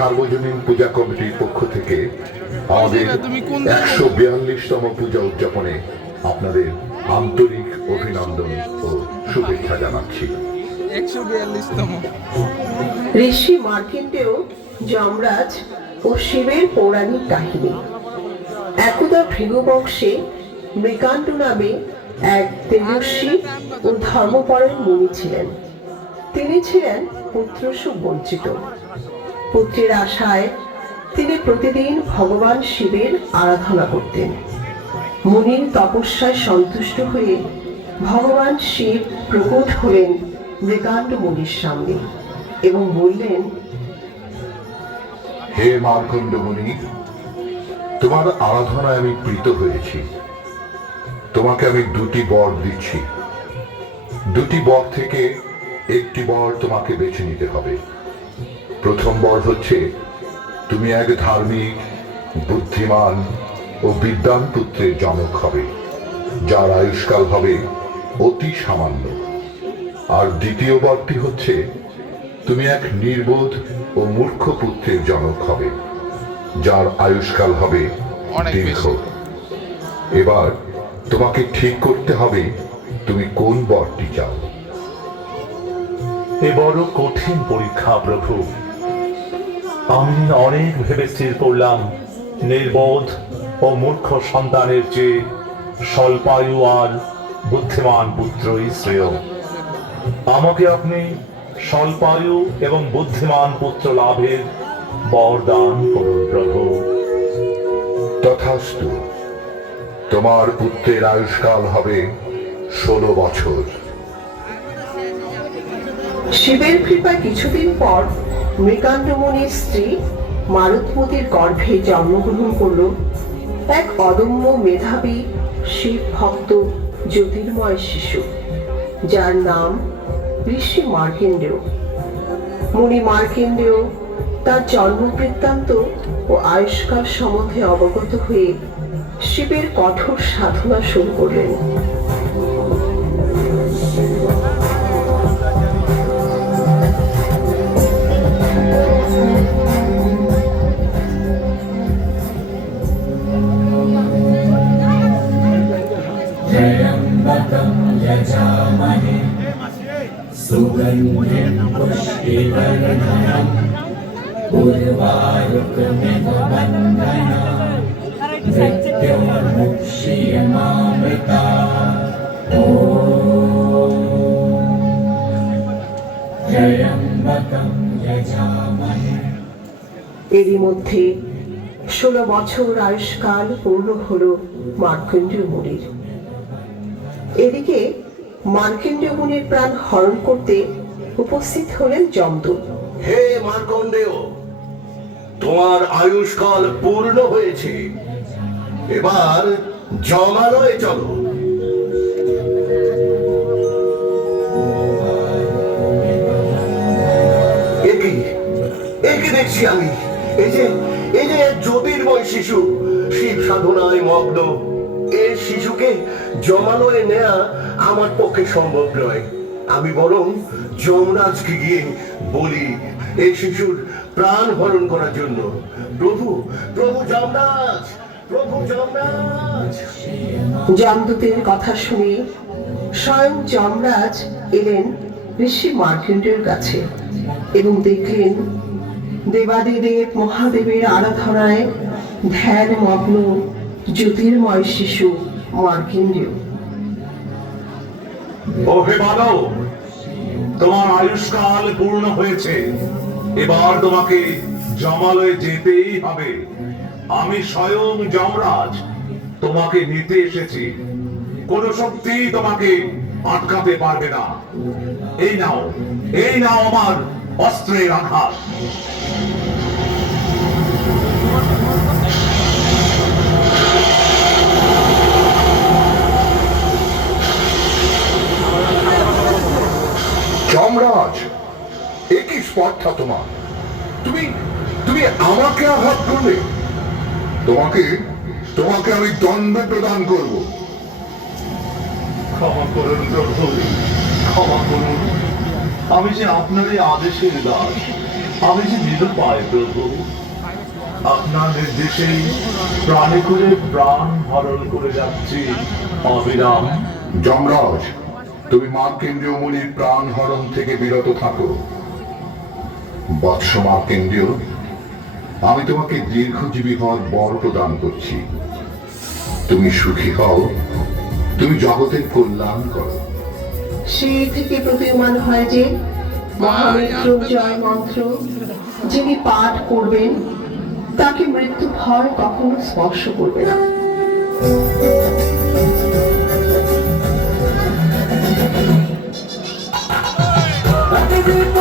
সার্বজনীন পূজা কমিটির পক্ষ থেকে আমাদের 142তম পূজা উদযাপনে আপনাদের আন্তরিক অভিনন্দন ও শুভেচ্ছা জানাচ্ছি। 142তম ঋষি মার্কেন্ডেয়, যমরাজ ও শিবের পৌরাণিক কাহিনী। একদা ভৃগুবংশে মৃগাণ্ড নামে এক তেজস্বী ও ধর্মপরায়ণ মুনি ছিলেন। তিনি ছিলেন পুত্রসুখ বঞ্চিত। পুত্রের আশায় তিনি প্রতিদিন ভগবান শিবের আরাধনা করতেন। মুনির তপস্যায় সন্তুষ্ট হয়ে ভগবান শিব প্রকট হলেন মৃগাণ্ড মুনির সামনে এবং বললেন, হে মার্কণ্ড মুনি, তোমার আরাধনায় আমি প্রীত হয়েছি। তোমাকে আমি দুটি বর দিচ্ছি। দুটি বর থেকে একটি বর তোমাকে বেছে নিতে হবে। প্রথম বর হচ্ছে, তুমি এক ধার্মিক, বুদ্ধিমান ও বিদ্বান পুত্রের জনক হবে, যার আয়ুষ্কাল হবে অতি সামান্য। আর দ্বিতীয় বরটি হচ্ছে, তুমি এক নির্বোধ ও মূর্খ পুত্রের জনক হবে, যার আয়ুষ্কাল হবে দীর্ঘ। এবার তোমাকে ঠিক করতে হবে তুমি কোন বরটি চাও। এ বড় কঠিন পরীক্ষা প্রভু। আমি অনেক ভেবে স্থির করলাম, নির্বোধ ও মূর্খ সন্তানের চেয়ে স্বল্পায়ু আর বুদ্ধিমান পুত্রই শ্রেয়। আমাকে আপনি স্বল্পায়ু এবং বুদ্ধিমান পুত্র লাভের বরদান করুন প্রভু। তথাস্তু। তোমার পুত্রের আয়ুষ্কাল হবে 16 বছর। শিবের কৃপায় কিছুদিন পর মৃগাণ্ড মুনির স্ত্রী মারুতমতির গর্ভে জন্মগ্রহণ করল এক অদম্য মেধাবী শিব ভক্ত জ্যোতির্ময় শিশু, যার নাম ঋষি মার্কেন্ডেয়। মুনি মার্কেন্ডেয় তার জন্ম বৃত্তান্ত ও আয়ুষ্কাল সম্বন্ধে অবগত হয়ে শিবের কঠোর সাধনা শুরু করলেন। त्र्यम्बकं यजामहे सुगन्धिं पुष्टिवर्धनम् उर्वारुकमिव बन्धनान् मृत्योर्मुक्षीयमामृतात्। ॐ त्र्यम्बकं यजामहे। এরই মধ্যে 16 বছর আয়ুষ্কাল পূর্ণ হল মার্কণ্ডেয় মুনির। এদিকে মার্কণ্ডেয় মুনির প্রাণ হরণ করতে উপস্থিত হলেন যমদূত। হে মার্কণ্ডেয়, তোমার আয়ুষ্কাল পূর্ণ হয়েছে। এবার যমালয়ে চলো। একে দেখছি আমি, এই যে এক জ্যোতির্ময় শিশু শিব সাধনায় মগ্ন। এই শিশুকে যমালয়ে নেয়া আমার পক্ষে সম্ভব নয়। আমি বরং যমরাজকে গিয়ে বলি এই শিশুর প্রাণ হরণ করার জন্য। প্রভু যমরাজ, প্রভু যমরাজ। যমদূতের কথা শুনে স্বয়ং যমরাজ এলেন ঋষি মার্কণ্ডেয়ের কাছে এবং দেখলেন দেবাদিদেব মহাদেবের আরাধনায় ধ্যান মগ্ন জ্যোতির্ময় শিশু মার্কণ্ডেয়। ও হে বালক, তোমার আয়ুষ্কাল পূর্ণ হয়েছে। এবার তোমাকে যমালয়ে যেতেই হবে। আমি স্বয়ং যমরাজ তোমাকে নিতে এসেছি। কোন শক্তি তোমাকে আটকাতে পারবে না। এই নাও আমার অস্ত্রের আঘাত। যমরাজ, এ কি স্পর্ধা তোমার? তুমি আমাকে আঘাত করলে? তোমাকে আমি দণ্ড প্রদান করব। ক্ষমা করুন প্রভু, ক্ষমা করুন। আমি যে আপনারই আদেশের দাস। আমি যে নিরুপায় প্রভু, আপনার নির্দেশেই প্রাণে করে প্রাণ হরণ করে যাচ্ছি অবিরাম। যমরাজ, তুমি মার্কেন্ডীয় মুনির প্রাণ হরণ থেকে বিরত থাকো। বৎস মার্কেন্ডীয়, আমি তোমাকে দীর্ঘজীবী হওয়ার বর প্রদান করছি। তুমি সুখী হও, তুমি জগতের কল্যাণ করো। সেই থেকে প্রতীয়মান হয় যে মহামিত্র জয় মন্ত্র যিনি পাঠ করবেন তাকে মৃত্যু ভয় কখনো স্পর্শ করবে না। Happy birthday